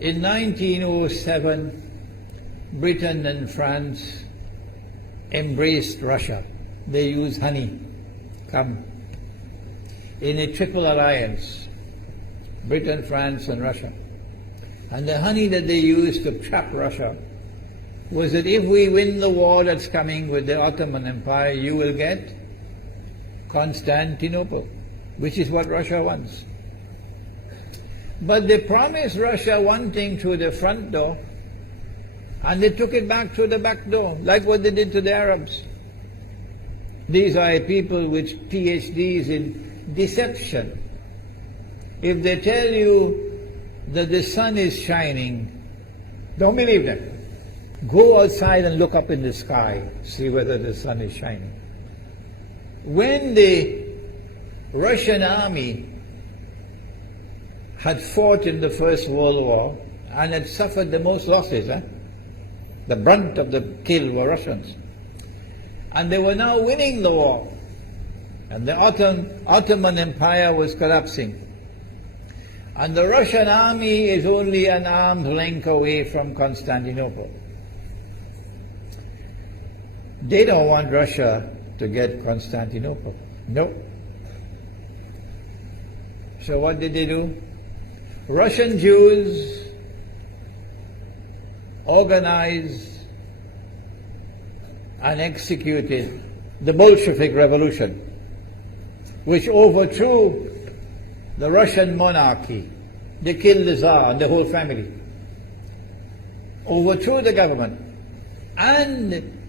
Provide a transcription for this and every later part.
In 1907, Britain and France embraced Russia. They used honey, in a triple alliance, Britain, France, and Russia. And the honey that they used to trap Russia was that if we win the war that's coming with the Ottoman Empire, you will get Constantinople, which is what Russia wants. But they promised Russia one thing through the front door, and they took it back through the back door, like what they did to the Arabs. These are people with PhDs in deception. If they tell you that the sun is shining, don't believe them. Go outside and look up in the sky, see whether the sun is shining. When the Russian army had fought in the First World War and had suffered the most losses, the brunt of the kill were Russians, and they were now winning the war, and the Ottoman Empire was collapsing, and the Russian army is only an arm's length away from Constantinople. They don't want Russia to get Constantinople. No. So what did they do? Russian Jews organized and executed the Bolshevik Revolution, which overthrew the Russian monarchy. They killed the Tsar and the whole family, overthrew the government, and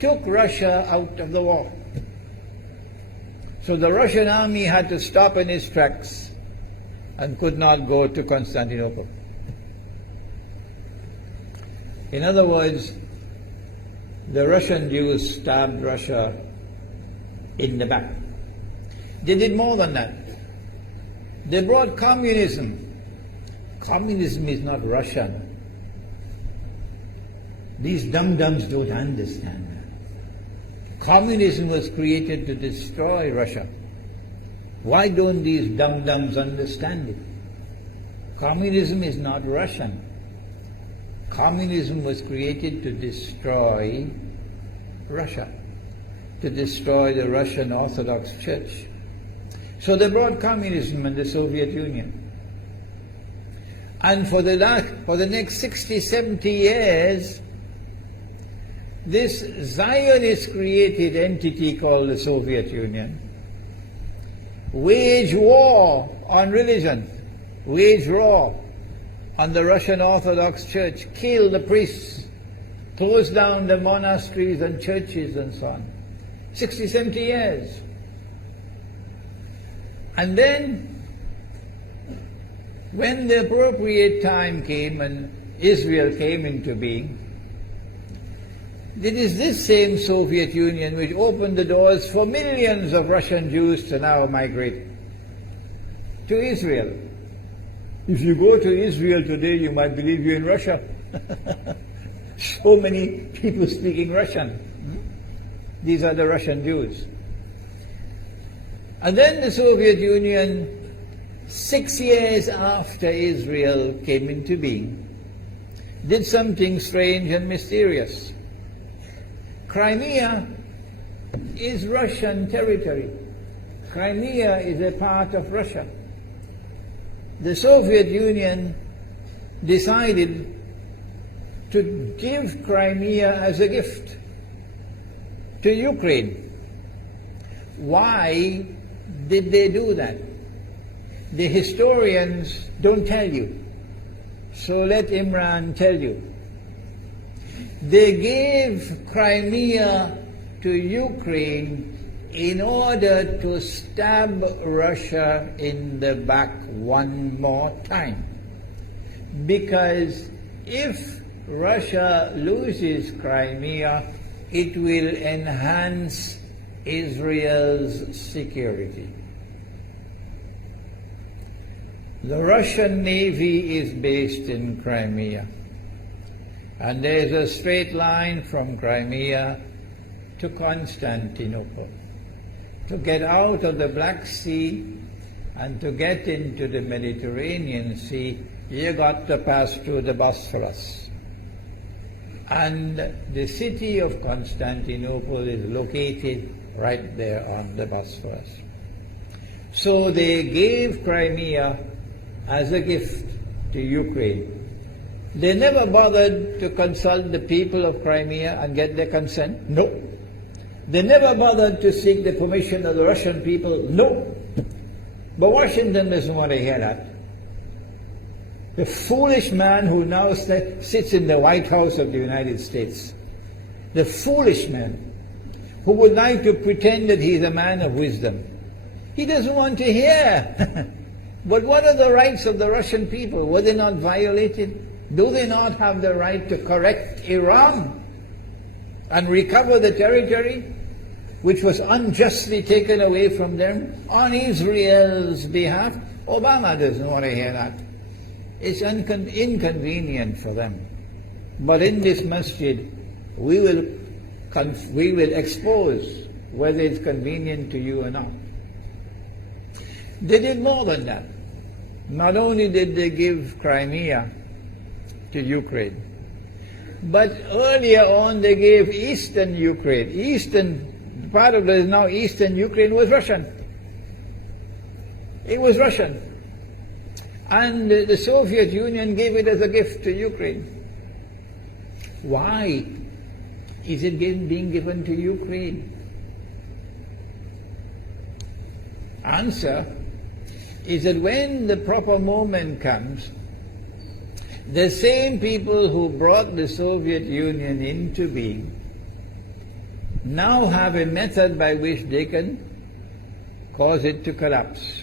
took Russia out of the war. So the Russian army had to stop in its tracks and could not go to Constantinople. In other words, the Russian Jews stabbed Russia in the back. They did more than that. They brought communism. Communism is not Russian. These dum-dums don't understand that. Communism was created to destroy Russia. Why don't these dum-dums understand it? Communism is not Russian. Communism was created to destroy Russia, to destroy the Russian Orthodox Church. So they brought communism in the Soviet Union. And for the next 60, 70 years, this Zionist-created entity called the Soviet Union waged war on religion, waged war on the Russian Orthodox Church, killed the priests, closed down the monasteries and churches and so on. 60, 70 years. And then, when the appropriate time came and Israel came into being, it is this same Soviet Union which opened the doors for millions of Russian Jews to now migrate to Israel. If you go to Israel today, you might believe you're in Russia. So many people speaking Russian. These are the Russian Jews. And then the Soviet Union, 6 years after Israel came into being, did something strange and mysterious. Crimea is Russian territory. Crimea is a part of Russia. The Soviet Union decided to give Crimea as a gift to Ukraine. Why did they do that? The historians don't tell you. So let Imran tell you. They gave Crimea to Ukraine in order to stab Russia in the back one more time. Because if Russia loses Crimea, it will enhance Israel's security. The Russian Navy is based in Crimea, and there is a straight line from Crimea to Constantinople. To get out of the Black Sea and to get into the Mediterranean Sea, you got to pass through the Bosphorus. And the city of Constantinople is located right there on the Bosphorus. So they gave Crimea as a gift to Ukraine. They never bothered to consult the people of Crimea and get their consent. No. They never bothered to seek the permission of the Russian people. No. But Washington doesn't want to hear that. The foolish man who now sits in the White House of the United States, the foolish man who would like to pretend that he's a man of wisdom, he doesn't want to hear. But what are the rights of the Russian people? Were they not violated? Do they not have the right to correct Iran and recover the territory which was unjustly taken away from them on Israel's behalf? Obama doesn't want to hear that. It's inconvenient for them. But in this masjid, we will expose whether it's convenient to you or not. They did more than that. Not only did they give Crimea to Ukraine, but earlier on they gave eastern Ukraine. Eastern, part of it is now eastern Ukraine was Russian. It was Russian. And the Soviet Union gave it as a gift to Ukraine. Why is it being given to Ukraine? Answer is that when the proper moment comes, the same people who brought the Soviet Union into being now have a method by which they can cause it to collapse.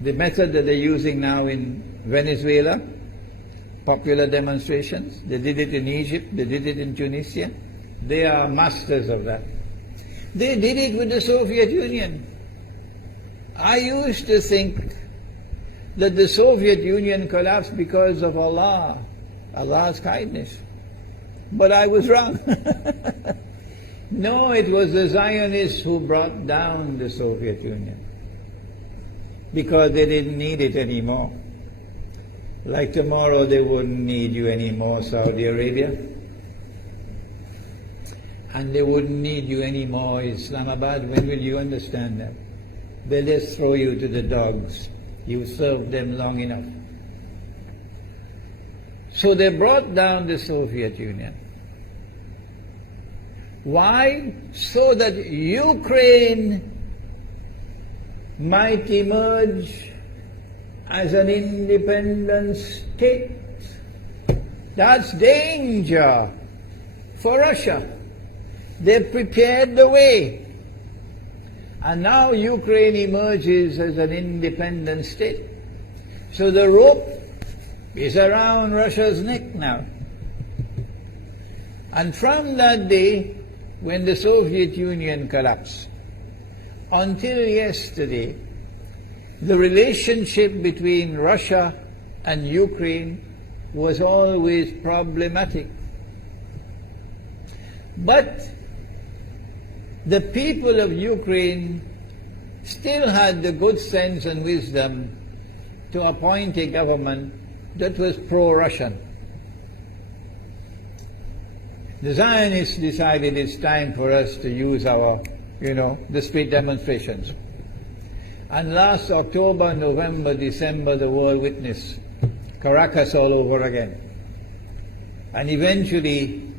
The method that they're using now in Venezuela, popular demonstrations, they did it in Egypt, they did it in Tunisia. They are masters of that. They did it with the Soviet Union. I used to think that the Soviet Union collapsed because of Allah's kindness. But I was wrong. No, it was the Zionists who brought down the Soviet Union because they didn't need it anymore. Like tomorrow they wouldn't need you anymore, Saudi Arabia. And they wouldn't need you anymore, Islamabad. When will you understand that? They'll just throw you to the dogs. You served them long enough. So they brought down the Soviet Union. Why? So that Ukraine might emerge as an independent state. That's danger for Russia. They've prepared the way. And now Ukraine emerges as an independent state. So the rope is around Russia's neck now. And from that day, when the Soviet Union collapsed, until yesterday, the relationship between Russia and Ukraine was always problematic. But the people of Ukraine still had the good sense and wisdom to appoint a government that was pro-Russian. The Zionists decided it's time for us to use our, the street demonstrations. And last October, November, December, the world witnessed Caracas all over again. And eventually,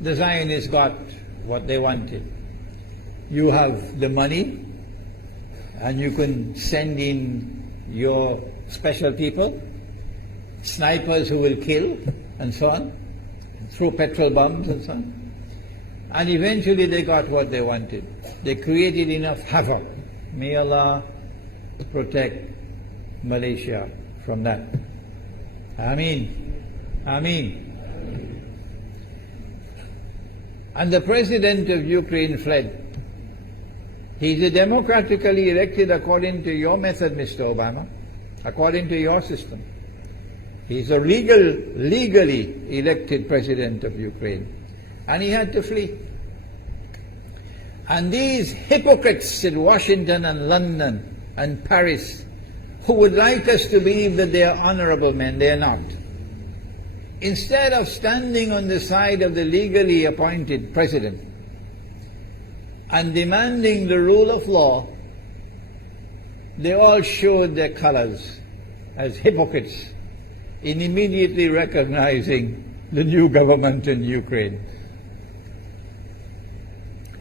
the Zionists got what they wanted. You have the money, and you can send in your special people, snipers who will kill, and so on, throw petrol bombs and so on. And eventually they got what they wanted. They created enough havoc. May Allah protect Malaysia from that. Ameen. Ameen. And the president of Ukraine fled. He's a democratically elected according to your method, Mr. Obama, according to your system. He's a legally elected president of Ukraine. And he had to flee. And these hypocrites in Washington and London and Paris who would like us to believe that they are honorable men. They are not. Instead of standing on the side of the legally appointed president and demanding the rule of law, they all showed their colors as hypocrites in immediately recognizing the new government in Ukraine.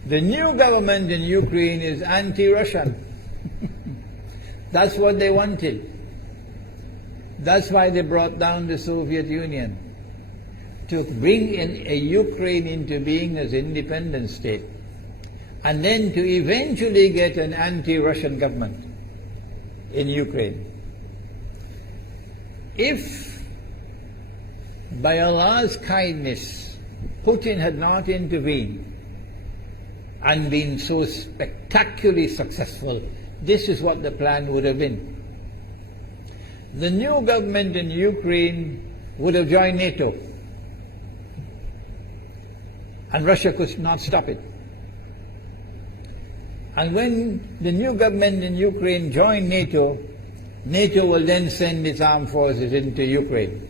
The new government in Ukraine is anti-Russian. That's what they wanted. That's why they brought down the Soviet Union, to bring in a Ukraine into being as an independent state, and then to eventually get an anti-Russian government in Ukraine. If by Allah's kindness Putin had not intervened and been so spectacularly successful, this is what the plan would have been. The new government in Ukraine would have joined NATO, and Russia could not stop it. And when the new government in Ukraine joined NATO, NATO will then send its armed forces into Ukraine.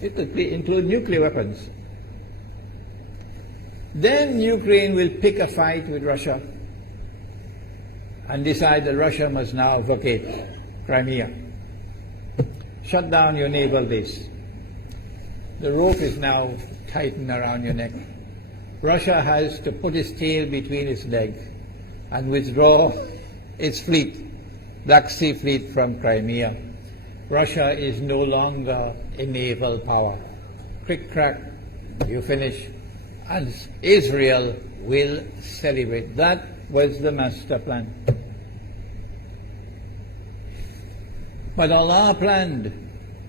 It could include nuclear weapons. Then Ukraine will pick a fight with Russia and decide that Russia must now vacate Crimea. Shut down your naval base. The rope is now tightened around your neck. Russia has to put its tail between its legs and withdraw its fleet, Black Sea Fleet, from Crimea. Russia is no longer a naval power. Crick crack, you finish. And Israel will celebrate. That was the master plan. But Allah planned,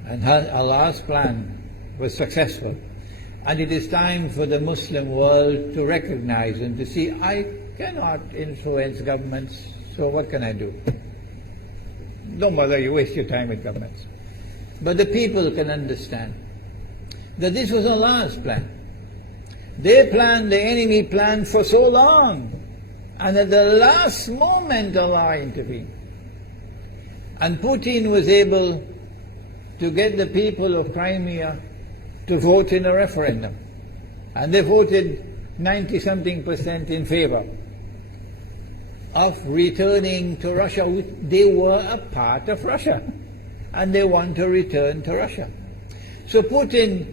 and Allah's plan was successful. And it is time for the Muslim world to recognize and to see, I cannot influence governments, so what can I do? Don't bother, you waste your time with governments. But the people can understand that this was Allah's plan. They planned, the enemy planned for so long, and at the last moment Allah intervened. And Putin was able to get the people of Crimea to vote in a referendum. And they voted 90-something% in favor of returning to Russia. They were a part of Russia, and they want to return to Russia. So Putin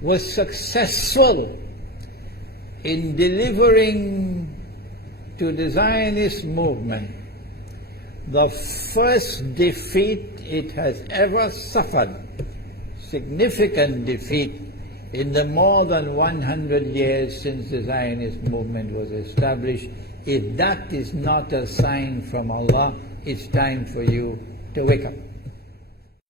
was successful in delivering to the Zionist movement the first defeat it has ever suffered, significant defeat, in the more than 100 years since the Zionist movement was established. If that is not a sign from Allah, it's time for you to wake up.